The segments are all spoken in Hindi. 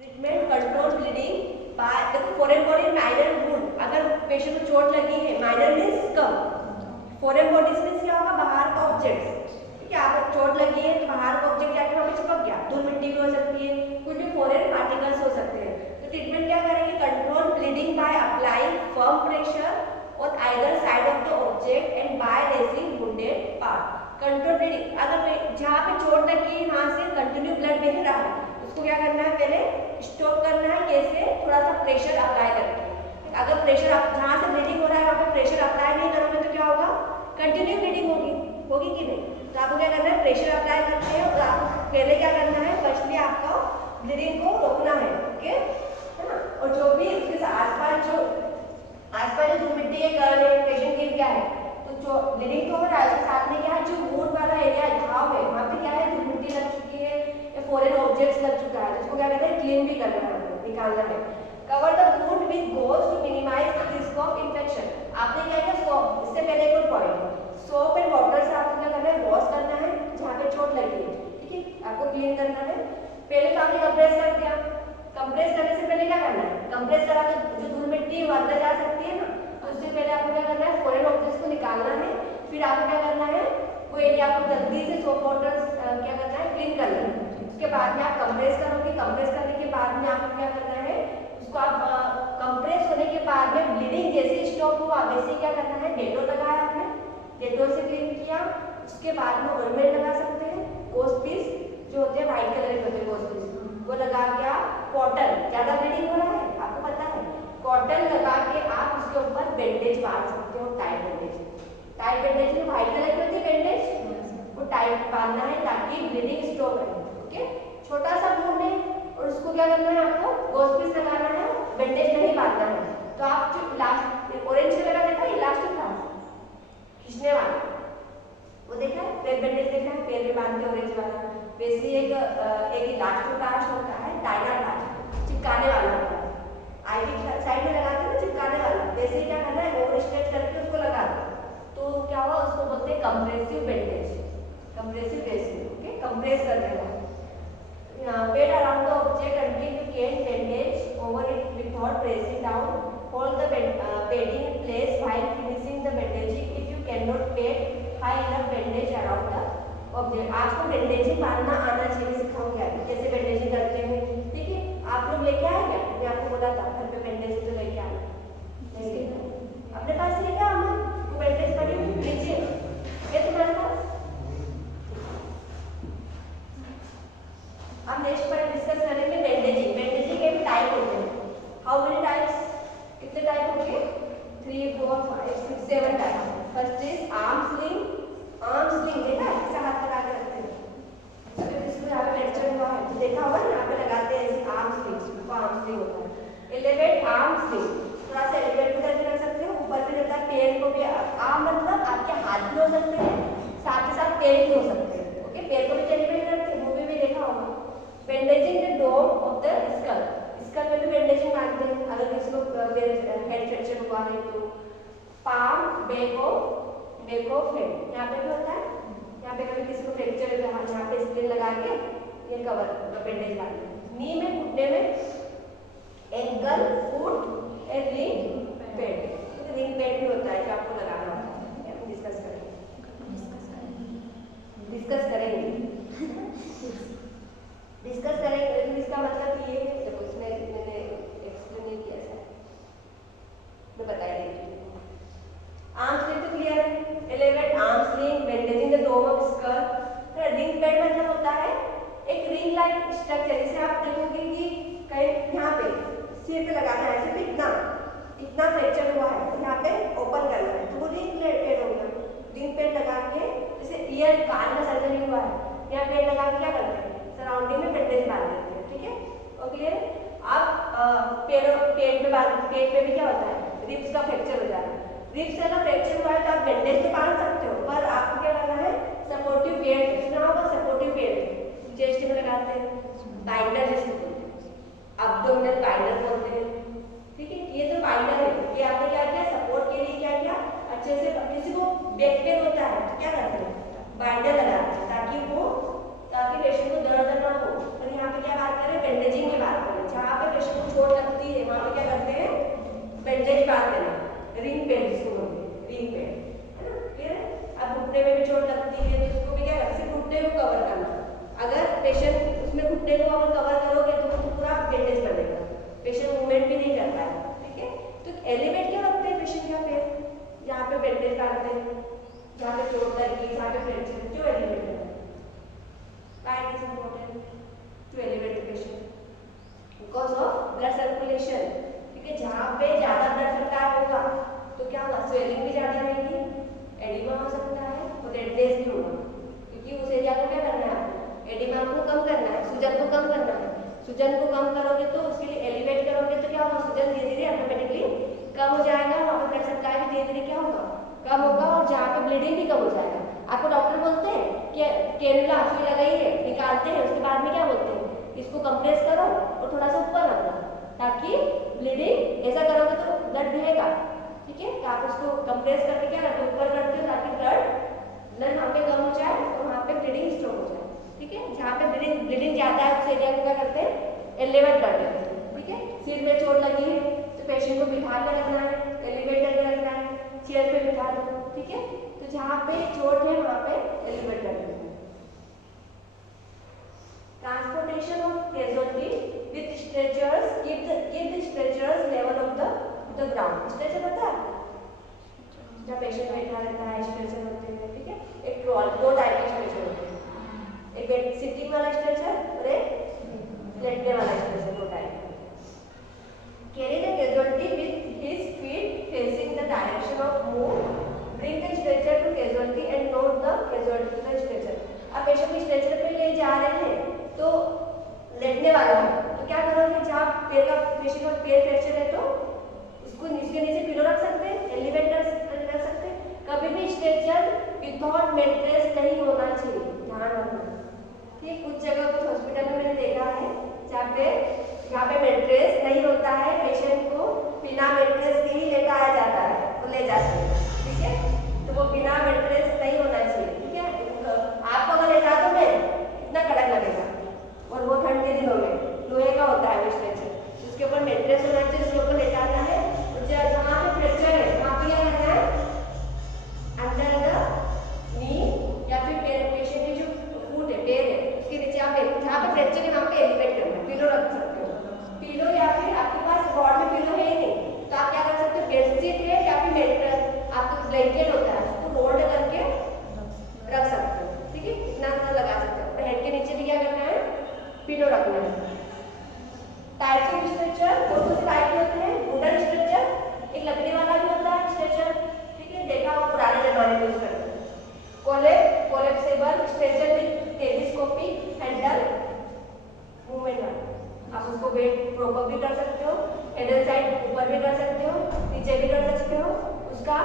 ट्रीटमेंट कंट्रोल ब्लीडिंग बाय देखो फॉरेन बॉडी माइनर वुंड, अगर पेशेंट को चोट लगी है, माइनर मींस कम, फॉरेन बॉडी मींस क्या होगा, बाहर का ऑब्जेक्ट, ठीक है। आपको चोट लगी है तो बाहर का ऑब्जेक्ट जाके वहां पे चिपक गया, धूल मिट्टी भी हो सकती है, कुछ भी फॉरेन पार्टिकल्स हो सकते हैं। तो ट्रीटमेंट क्या करेंगे, control bleeding by applying firm pressure on either side of the object and by raising wounded part. Control bleeding, अगर जहाँ पे चोट लगी है वहाँ से कंटिन्यू ब्लड बह रहा है, उसको क्या करना है, पहले स्टॉप करना है, कैसे, थोड़ा सा प्रेशर अप्लाई करके। अगर प्रेशर जहाँ से ब्लीडिंग हो रहा है वहाँ पे प्रेशर अप्लाई नहीं करोगे तो क्या होगा, कंटिन्यू ब्लीडिंग होगी कि नहीं। तो आपको क्या करना है, प्रेशर अप्लाई करते हैं और आपको पहले क्या करना है, फर्स्टली आपको ब्लीडिंग को रोकना है, ओके, है ना। और जो भी उसके आसपास जो मिट्टी के कारण पेशेंट गिर गया है तो जो ब्लीडिंग तो हो रहा है, उसके साथ में क्या है, जो वुंड वाला एरिया घाव है वहाँ पे क्या है, जो मिट्टी लग चुकी है या फॉरेन ऑब्जेक्ट्स लग चुका है, उसको क्या करते हैं, क्लीन भी करना है, निकालना है। Cover the wound with gauze to minimise the risk of infection. आपने क्या किया, सोप, इससे पहले एक और पॉइंट, सोप एंड वाटर से आपको क्या करना है, वॉश करना है जहाँ पे चोट लगी है, ठीक है, आपको क्लीन करना है। पहले तो आपने कंप्रेस कर दिया, कंप्रेस करने से पहले क्या करना है, कंप्रेस करा तो जो धूल मिट्टी वो अंदर जा सकती है ना, तो उससे पहले आपको क्या करना है, फॉरेन ऑब्जेक्ट्स को निकालना है, फिर आपको क्या करना है, वो एरिया को जल्दी से सोप वाटर क्या करना है, क्लीन करना है। उसके बाद में आप कंप्रेस करोगे, कंप्रेस करने के बाद में आपको क्या करना है, उसको आप कंप्रेस होने के बाद में ब्लीडिंग जैसे स्टॉप हुआ वैसे क्या करना है, डेटोल लगाया आपने, डेटोल से क्लीन किया, उसके बाद में ऑइंटमेंट लगा सकते हैं, गोस्पीस जो होते हैं व्हाइट कलर के होते हैं गोस्पीस, वो लगा के आप कॉटन, ज्यादा ब्लीडिंग हो रहा है आपको पता है, कॉटन लगा के आप उसके ऊपर बैंडेज बांध सकते हो, टाइट बैंडेज में व्हाइट कलर के होते हैं बैंडेज, वो टाइट बांधना है ताकि ब्लीडिंग स्टॉप रहे, ओके। छोटा सा वुंड है और उसको क्या करना है, आपको गोस्पीस लगाना है, बैंडेज नहीं बांधना है। तो आप जो लास्ट ऑरेंज कलर का देखा, इलास्टिक था खींचने वाला, वो देखा है, रेड बैंडेज देखा है, पैर में बांधते ऑरेंज वाला, वैसे एक इलास्टिक ब्रांच होता है, डायना ब्रांच चिपकाने वाला होता है, आईवी साइड में लगाते हैं ना चिपकाने वाला, वैसे क्या करना है, ओवर स्ट्रेच करके उसको लगा दो, तो क्या हुआ, उसको बोलते हैं compressive bandage, compressive dressing, okay, compress कर देना। Wait around the object until you can bandage over it without pressing down. Hold the padding in place while finishing the bandaging. If you cannot pad, tie enough bandage around the object. आपको बैंडेजिंग बांधना आना चाहिए, सिखाऊंगी आगे कैसे बैंडेजिंग करते हैं, ठीक है। आप लोग लेके आए क्या, मैं आपको बोला था घर पे बैंडेज तो लेके आना, अपने पास लेके आना, वो बैंडेज पड़ी हुई लीजिए, ये तुम्हारे पास। हम नेक्स्ट पर डिस्कस करेंगे बैंडेजिंग। बैंडेजिंग के टाइप होते हैं, हाउ मेनी टाइप्स, कितने टाइप होंगे, 3 4 5 6 7 type. First is arm sling, देखा है, ऐसा हाथ लगा के रखते हैं, अगर किसी को यहाँ पे फ्रैक्चर हुआ है तो देखा होगा ना, यहाँ पे लगाते हैं ऐसे आर्म स्लिंग, वो आर्म स्लिंग होता है। एलिवेट आर्म स्लिंग, थोड़ा सा एलिवेट भी करके रख सकते हो, ऊपर भी रहता है, पैर को भी, आर्म मतलब आपके हाथ भी हो सकते हैं, साथ ही साथ पैर भी हो सकते हैं, ओके, पैर को भी एलिवेट करते हैं, मूवी में देखा होगा। Bandaging the dome of the skull, skull में भी बैंडेजिंग बांधते हैं अगर किसी को हेड फ्रैक्चर हुआ है तो। पाम, बैक ऑफ हेड, यहाँ पे भी होता है, यहाँ पे कभी किसी को फ्रैक्चर है यहाँ पे स्क्रीन लगा के ये कवर बैंडेज बांधते हैं। नी में, घुटने में, ankle, foot and ring pad, ring pad भी होता है जो आपको लगाना होता है, हम डिस्कस करेंगे। इसका मतलब ये है, देखो इसमें मैंने एक्सप्लेन नहीं किया है, मैं बता देती हूँ। आर्म स्लिंग तो क्लियर है, elevate arm sling, bandaging the dome of skull. Ring pad मतलब होता है एक रिंग लाइक स्ट्रक्चर, जैसे आप देखोगे कि कहीं यहाँ पे सिर पे लगाना है, सिर्फ इतना फ्रैक्चर हुआ है, यहाँ पे ओपन करना है, तो वो रिंग पैड होगा। रिंग पैड लगा के, जैसे ईयर कान का सर्जरी हुआ है, यहाँ पैड लगा के क्या करते हैं, सराउंडिंग में बैंडेज बांध देते हैं, ठीक है, ओके। अब पेट पे भी क्या होता है, रिब्स का फ्रैक्चर हो जाता है, रिब्स का फ्रैक्चर हुआ है तो आप बैंडेज तो बांध सकते हो, पर आपको क्या करना है, सपोर्टिव पैड, सुना होगा सपोर्टिव पैड, चेस्ट में लगाते हैं, बाइंडर जिसको बोलते हैं, अब्डोमिनल बाइंडर बोलते हैं, ठीक है। ये तो बाइंडर है, ये आपने क्या किया, सपोर्ट के लिए क्या किया, अच्छे से। किसी को बैक पेन होता है तो क्या करते हैं, बाइंडर लगाते हैं ताकि पेशेंट को दर्द ना हो। और यहाँ पे क्या बात करें, बैंडेजिंग की बात करें, घुटने में भी चोट लगती है तो उसको भी क्या करना, सिर्फ घुटने को कवर करना। अगर पेशेंट उसमें घुटने को अगर कवर करोगे तो पूरा बैंडेज बनेगा, पेशेंट मूवमेंट भी नहीं कर पाएगा। ठीक है, तो एलिवेट क्यों रखते हैं पेशेंट का पैर, यहाँ पे बैंडेज डालते हैं, जहाँ पे चोट लगी, जहाँ पे फ्रैक्चर, क्यों एलिवेट करते हैं? Why it is important to elevate the patient? Because of blood circulation. ठीक है, जहाँ पे ज़्यादा ब्लड सप्लाई होगा तो क्या होगा, स्वेलिंग भी ज़्यादा रहेगी, एडिमा हो सकता है और रेडनेस भी होगा, क्योंकि उस एरिया को क्या करना है, एडिमा को कम करना है, सूजन को कम करना है। सूजन को कम करोगे तो उसके लिए एलिवेट करोगे तो क्या होगा, सूजन धीरे धीरे ऑटोमेटिकली कम हो जाएगा, वहाँ पे ब्लड सप्लाई भी धीरे धीरे क्या होगा, कम होगा, और जहाँ पे ब्लीडिंग भी कम हो जाएगा। आपको डॉक्टर बोलते हैं कि कैनुला सुई लगाई है, निकालते हैं, उसके बाद में क्या बोलते हैं, इसको कंप्रेस करो और थोड़ा सा ऊपर रखो ताकि ब्लीडिंग, ऐसा करोगे तो ब्लड बहेगा। ठीक है, तो आप उसको कंप्रेस करके क्या करते हो, ऊपर करते हो ताकि ब्लड वहाँ पे कम हो जाए और वहाँ पे ब्लीडिंग स्टॉप हो जाए। ठीक है, जहाँ पे ब्लीडिंग ज़्यादा है उस एरिया को क्या करते हैं, एलिवेट कर देते हैं। ठीक है, सिर में चोट लगी है तो पेशेंट को बिठा के रखना है, एलिवेट करके रखना है, चेयर पे बिठा दो। ठीक है, तो जहाँ पे चोट है वहाँ पे एलिवेट कर देते हैं। Transportation of casualty with stretchers, keep the stretchers level of the ground. Stretcher पता है, जहाँ पेशेंट बैठा रहता है, स्ट्रेचर होते हैं। ठीक है, एक दो टाइप के स्ट्रेचर होते हैं, एक सिटिंग वाला स्ट्रेचर और एक लेटने वाला स्ट्रेचर, दो type. Carry the casualty with his feet facing the direction of move. Bring the stretcher to casualty and load the casualty to the stretcher. अब पेशेंट को स्ट्रेचर पे ले जा रहे हैं तो लेटने वाला है तो क्या करोगे, जहाँ पैर का पेशेंट का पैर फ्रैक्चर है तो उसको इसके नीचे पिलो रख सकते हैं, एलिवेट कर सकते हैं। कभी भी स्ट्रेचर विदाउट मेट्रेस नहीं होना चाहिए, ध्यान रखना। ठीक, कुछ जगह कुछ हॉस्पिटल में मैंने देखा है जहाँ पे मेट्रेस नहीं होता है, पेशेंट को बिना मेट्रेस के ही लेटाया जाता है, वो ले जाते हैं। ठीक है, तो वो बिना मेट्रेस नहीं होना चाहिए। ठीक है, आपको अगर लेटा दो मैं इतना कड़क लगेगा, और वो ठंड के दिनों में लोहे का होता है वो स्ट्रेचर, उसके ऊपर मेट्रेस होना चाहिए, उसके ऊपर लेटाना है। जहाँ पे फ्रैक्चर है वहाँ पे क्या करना है, अंडर द नी या फिर पेशेंट की जो फुट है, पैर है, उसके नीचे आप जहाँ पे फ्रैक्चर है वहाँ पे एलिवेट करना है, पिलो रख सकते हो। पिलो या फिर आपके पास वार्ड में पिलो है ही नहीं तो आप क्या कर सकते हो, बेडशीट है या फिर मेट्रेस, आपका ब्लैंकेट होता है, उसको फोल्ड करके रख सकते हो। ठीक है, इतना लगा सकते हो। हेड के नीचे भी क्या करना है, पिलो रखना है। टाइप्स ऑफ स्ट्रेचर दो से टाइप के होते हैं, वुडन स्ट्रेचर, एक लकड़ी वाला भी होता है स्ट्रेचर। ठीक है, देखा वो पुराने जमाने में यूज करते हैं। Collapsible stretcher with telescopic handle movement वाला, आप उसको वेट प्रॉपर भी कर सकते हो, हैंडल साइड ऊपर भी कर सकते हो, नीचे भी कर सकते हो। उसका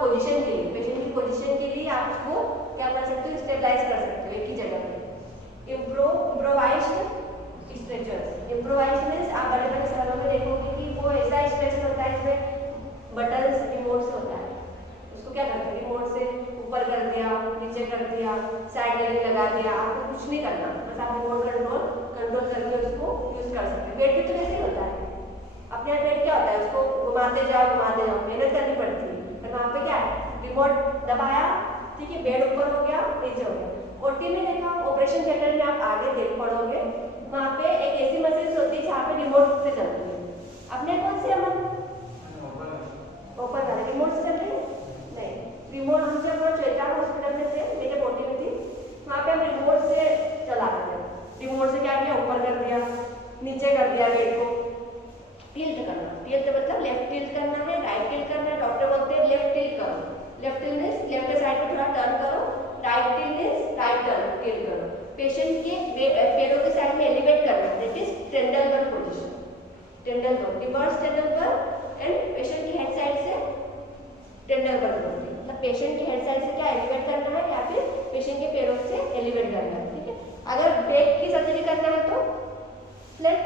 पोजीशन के लिए, पेशेंट की पोजीशन के लिए आप उसको क्या कर सकते हो, स्टेबलाइज कर सकते हो एक ही जगह पे। इम्प्रोवाइज्ड स्ट्रेचर्स, इम्प्रोवाइज्ड मींस आप बड़े बड़े शहरों में देखोगे कि वो ऐसा स्ट्रेचर होता है इसमें बटन रिमोट से होता है, उसको क्या करते हैं, रिमोट से ऊपर कर दिया, नीचे कर दिया, साइड में लगा दिया, आपको कुछ नहीं करना, बस आप रिमोट कंट्रोल करके उसको यूज कर सकते हैं। वेट भी तो वैसे ही होता है, अपने आप वेट क्या होता है, उसको घुमाते जाओ, मेहनत करनी पड़ती है, पर वहाँ पे क्या है, रिमोट दबाया, ठीक है, बेड ऊपर हो गया, नीचे हो गया। ओटी में देखा, ऑपरेशन थिएटर में आप आगे देख पड़ोगे, वहाँ पे एक ऐसी मशीन होती है जहाँ पे रिमोट से चलती है। अपने कौन से अमन ओपन वाले रिमोट से चल रही है, नहीं, रिमोट हमसे अपना चेता हॉस्पिटल में थे, मेरे ओटी में थी, वहाँ पे हम रिमोट से चलाते थे। रिमोट से क्या किया, ऊपर कर दिया, नीचे कर दिया, बेड को टिल्ट करना, टिल्ट मतलब लेफ्ट टिल्ट करना है, राइट टिल्ट करना है। डॉक्टर बोलते हैं लेफ्ट टिल्ट करो, left tilt means left side पे थोड़ा टर्न करो, right tilt means right turn tilt करो। पेशेंट के पैरों के साइड में एलिवेट करना, that is Trendelenburg position, Trendelenburg, reverse Trendelenburg and patient की हेड साइड से टेंडलबर्ग होती है, मतलब पेशेंट की हेड साइड से क्या एलिवेट करना है या फिर पेशेंट के पैरों से एलिवेट करना है। ठीक है, अगर बैक की सर्जरी करना है तो फ्लैट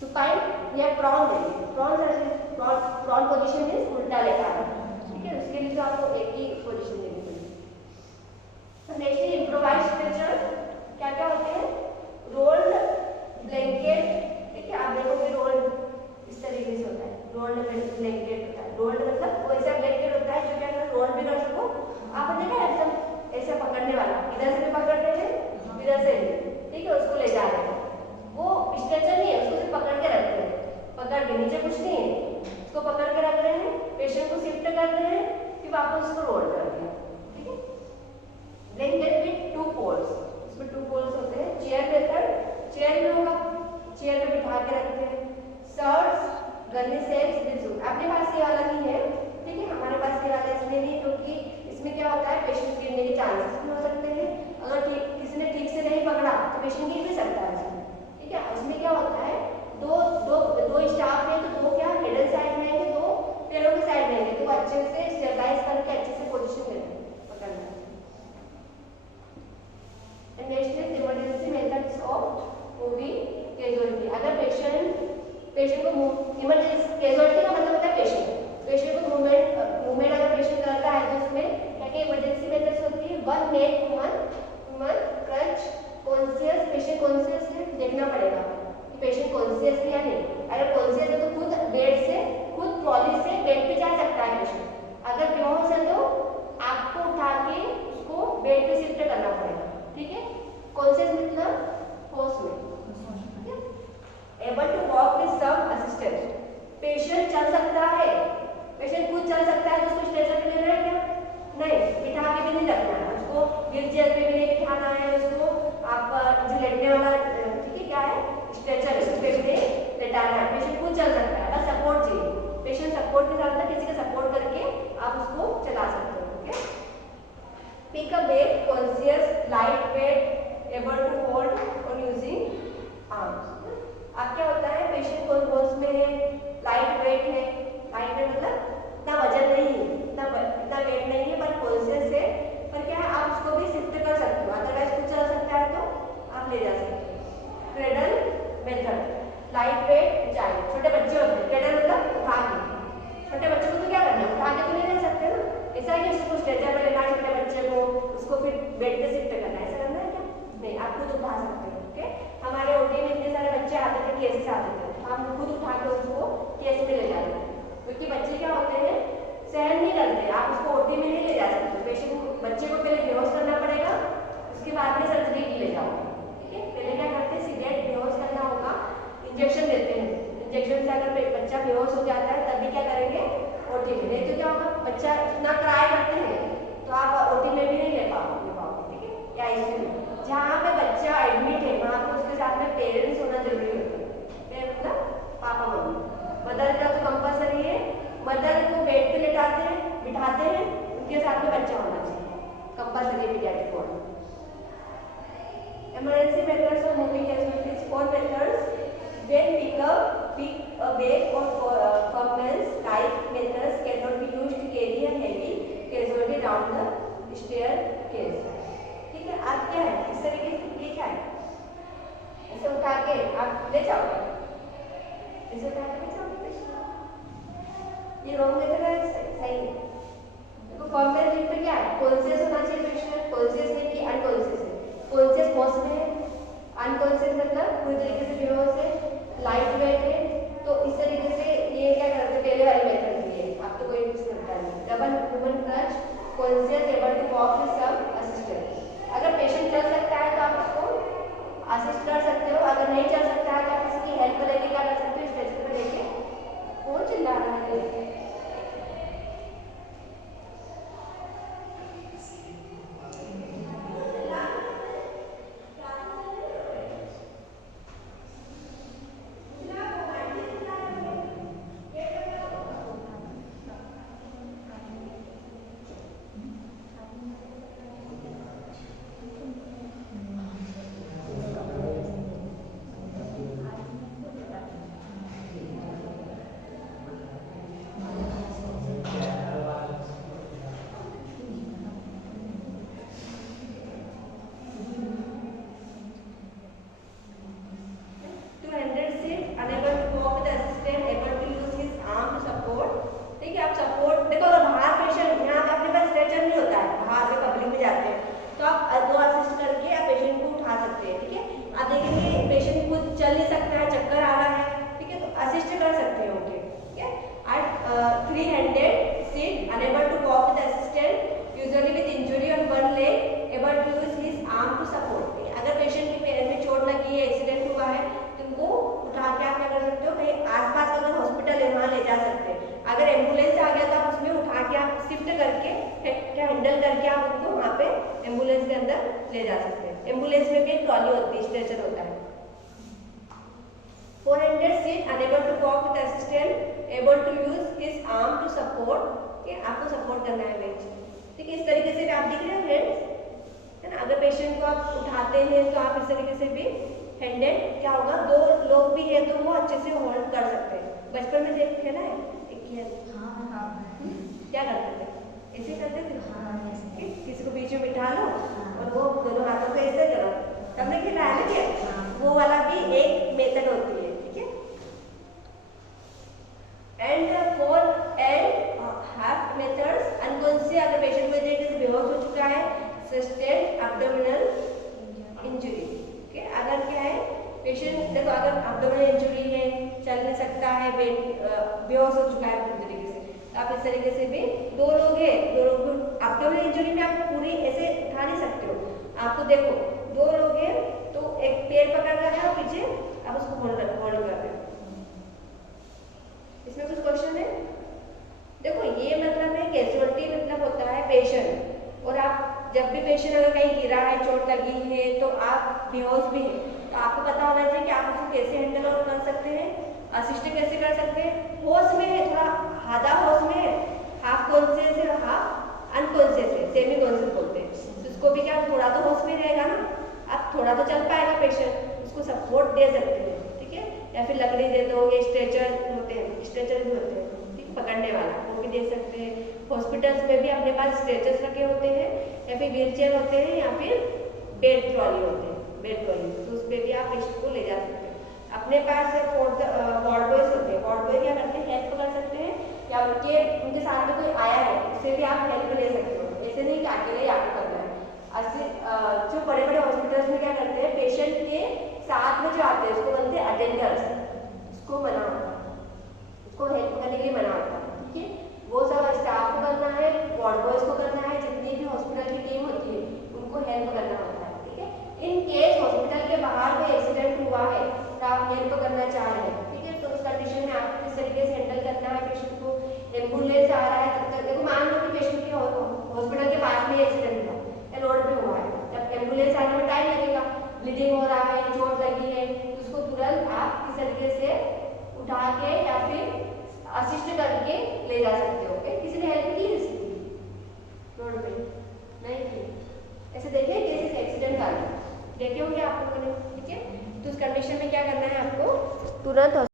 सुपाइन या प्रॉन देंगे, प्रॉन पोजीशन मींस उल्टा लेटा है। ठीक है, उसके लिए तो आपको एक ही पोजीशन देनी पड़ेगी। नेक्स्ट इम्प्रोवाइज स्ट्रेचर क्या क्या होते हैं, रोल्ड ब्लैंकेट। ठीक है, आप देखोगे रोल्ड इस तरीके से होता है, रोल्ड ब्लैंकेट होता है। रोल्ड मतलब वैसा ब्लैंकेट होता है जो क्या रोल भी कर सको। आपने देखा है गर्ली सेल्स रिज्यूम। अपने पास ये वाला नहीं है, ठीक है, हमारे पास ये वाला इसलिए नहीं क्योंकि इसमें क्या होता है पेशेंट गिरने के चांसेस भी हो सकते हैं। अगर किसी ने ठीक से नहीं पकड़ा तो पेशेंट गिर भी सकता है इसमें, ठीक है। इसमें क्या होता है दो स्टाफ है तो दो क्या मिडल साइड में है, दो पैरों के साइड में है, तो अच्छे से स्टेबलाइज करके अच्छे से पोजीशन देते हैं पकड़ना। Next is emergency methods of moving casualty. अगर पेशेंट को इमरजेंसी कैजुअलिटी का मतलब होता है पेशेंट को मूवमेंट अगर पेशेंट करता है तो उसमें क्या क्या इमरजेंसी मेथड्स होती है। One make human crutch conscious, patient conscious है देखना पड़ेगा कि पेशेंट कॉन्शियस है या नहीं। अगर कॉन्शियस है तो खुद बेड से खुद ट्रॉली से बेड पे जा सकता है पेशेंट। अगर बेहोश है तो आपको उठा के उसको बेड पे शिफ्ट करना पड़ेगा, ठीक है। कॉन्शियस मतलब होश में, able to walk with some assistance. Patient चल सकता है, पेशेंट खुद चल सकता है तो उसको स्ट्रेचर पे लेना है क्या? नहीं, बिठा के भी नहीं रखना है उसको, व्हीलचेयर पे भी नहीं बिठाना है उसको। आप जो लेटने वाला ठीक है क्या है स्ट्रेचर, इस पे भी लेटाना है। पेशेंट खुद चल सकता है, बस सपोर्ट चाहिए। पेशेंट सपोर्ट के साथ किसी का सपोर्ट करके आप उसको चला सकते हो, ठीक है। Pick a weight conscious light weight able to hold और यूजिंग आर्म्स। अब क्या होता है पेशेंट को होश में है, लाइट वेट है, लाइट वेट मतलब इतना वजन नहीं है, इतना वेट नहीं है पर कॉन्शियस है, पर क्या है आप उसको भी शिफ्ट कर सकते हो। अदरवाइज कुछ चल सकता है तो आप ले जा सकते हो। Cradle method, light weight child, छोटे बच्चे होते हैं, क्रेडल मतलब उठा के, छोटे बच्चे को तो क्या करना है उठा के तो नहीं ले सकते ना, ऐसा ही उसको स्ट्रेचर पे लेना है छोटे बच्चे को, उसको फिर बेड पे शिफ्ट करना है, ऐसा करना है क्या? नहीं, आप खुद उठा सकते हो, ओके। हमारे ओटी में इतने सारे बच्चे आते थे, केसेस आते थे, हम खुद उठा के उसको केस में ले जाते हैं, क्योंकि बच्चे क्या होते हैं सहन नहीं करते, आप उसको ओटी में नहीं ले जा सकते। पेशेंट को बच्चे को पहले बेहोश करना पड़ेगा, उसके बाद में सर्जरी के ले जाओगे, ठीक है। पहले क्या करते हैं सीरियस बेहोश करना होगा, इंजेक्शन देते हैं, इंजेक्शन से अगर बच्चा बेहोश हो जाता है तभी क्या करेंगे ओटी में, नहीं तो क्या होगा बच्चा इतना क्राई करते हैं तो आप ओटी में भी नहीं ले पाओगे, ठीक है। या आईसीयू जहाँ पे बच्चा एडमिट है वहाँ पे उसके साथ में पेरेंट्स होना जरूरी होता है, पेरेंट्स मतलब पापा मम्मी। मदर का तो कंपल्सरी है, मदर को बेड पे लेटाते हैं बिठाते हैं, उनके साथ में बच्चा होना चाहिए, compulsory paediatric ward. Emergency methods of moving casualties, four methods when pick a bag or firmness like methods cannot be used to carry a heavy casualty down the staircase, ठीक है। आप क्या है इस तरीके से ये क्या है इसे उठा के आप ले जाओगे, इसे उठा के ले जाओगे, ये रॉन्ग मेथड है, सही है। देखो फॉर्मनेस लिख पे क्या है कॉन्शियस होना चाहिए पेशेंट, कॉन्शियस है कि अनकॉन्शियस है, कॉन्शियस होश में है, अनकॉन्शियस मतलब पूरी तरीके से बेहोश है, लाइट वेट है। तो इस तरीके से ये क्या करते हैं पहले वाली मेथड के लिए आप तो कोई कुछ करता नहीं। Double human crutch conscious able to walk with some assistant. अगर पेशेंट चल सकता है तो आप उसको असिस्ट कर सकते हो, अगर नहीं चल सकता है तो आप किसी की हेल्प लेके क्या कर सकते हो स्ट्रेचर पे लेके। कौन चिल्ला रहा है? हैंडल करके आप उनको वहाँ पे एम्बुलेंस के अंदर ले जा सकते हैं। एम्बुलेंस में भी एक ट्रॉली होती है, स्ट्रेचर होता है। 400 seat unable to walk with assistant, able to use his arm to support, कि आपको सपोर्ट करना है बेंच। ठीक है, इस तरीके से आप दिख रहे हैं फ्रेंड्स, है ना। अगर पेशेंट को आप उठाते हैं तो आप इस तरीके से भी हैंडेड क्या होगा, दो लोग भी है तो वो अच्छे से होल्ड कर सकते हैं। बचपन में देखे ना एक खेल, क्या करते थे, ऐसे करते थे, किसी को बीच में बिठा लो और वो दोनों हाथों को ऐसे करो, सबने खेला है ना क्या, वो वाला भी एक मेथड होती है। ठीक है, and for and half methods unconscious, अगर पेशेंट को जैसे बेहोश हो चुका है, सस्टेन एब्डोमिनल इंजरी। ओके, अगर क्या है पेशेंट, देखो अगर एब्डोमिनल इंजरी है, चल नहीं सकता है, बेहोश हो चुका है पूरी तरीके से, तो आप इस तरीके से भी, दो लोग है, दो लोग एब्डोमिनल इंजरी में आप पूरी ऐसे उठा नहीं सकते हो, आपको देखो दो लोग हैं तो एक पैर पकड़ रहा है और पीछे आप उसको होल्ड कर रहे हो। इसमें कुछ क्वेश्चन है? देखो ये मतलब है कैजुअलिटी, मतलब होता है पेशेंट, और आप जब भी पेशेंट अगर कहीं गिरा है, चोट लगी है, तो आप बेहोश भी हैं, तो आपको पता होना चाहिए कि आप उसको कैसे हैंडल कर सकते हैं, असिस्ट कैसे कर सकते हैं। होश में है, थोड़ा आधा होश में है, हाफ कॉन्शियस है, हाफ अनकॉन्शियस है, सेमी कॉन्शियस बोलते हैं, तो उसको भी क्या थोड़ा तो होश में रहेगा ना, अब थोड़ा तो चल पाएगा पेशेंट, उसको सपोर्ट दे सकते हैं। ठीक है, या फिर लकड़ी दे दो, ये स्ट्रेचर होते हैं, स्ट्रेचर भी होते हैं, ठीक, पकड़ने वाला, वो भी दे सकते हैं। हॉस्पिटल्स में भी अपने पास स्ट्रेचर्स रखे होते हैं, या फिर व्हील चेयर होते हैं, या फिर बेड ट्रॉली होते हैं, बेड ट्रॉली, तो उस पर भी आप पेशेंट को ले जा सकते हैं। अपने पास वार्ड बॉयज होते हैं, वार्ड बॉय क्या करते हैं, हेल्प कर सकते हैं, या उनके साथ में कोई आया है उससे भी आप हेल्प ले सकते हो, ऐसे नहीं कि अकेले ही आपको करना है। जो बड़े बड़े हॉस्पिटल्स में क्या करते हैं, पेशेंट के साथ में जो आते हैं उसको बोलते हैं अटेंडर्स, उसको मना होता है, उसको हेल्प करने के लिए मना होता है। ठीक है, वो सब स्टाफ को करना है, वार्ड बॉयज को करना है, जितनी भी हॉस्पिटल की टीम होती है उनको हेल्प करना होता है। ठीक है, इन केस हॉस्पिटल के बाहर कोई एक्सीडेंट हुआ है तो आप हेल्प करना चाह रहे हैं, ठीक है, तो उस कंडीशन में आपको किस तरीके से हैंडल करना है पेशेंट को। एम्बुलेंस आ रहा है तब तक, देखो मान लो कि पेशेंट के हॉस्पिटल के पास में एक्सीडेंट हुआ या रोड पे हुआ है, जब एम्बुलेंस आने में टाइम लगेगा, ब्लीडिंग हो रहा है, चोट लगी है, तो उसको तुरंत आप किस तरीके से उठा के या फिर असिस्ट करके ले जा सकते हो। किसी ने हेल्प की इसकी रोड पे नहीं की, ऐसे देखिए केसेस एक्सीडेंट का देखे होंगे आप लोगों ने। ठीक है, तो उस कंडीशन में क्या करना है आपको, तुरंत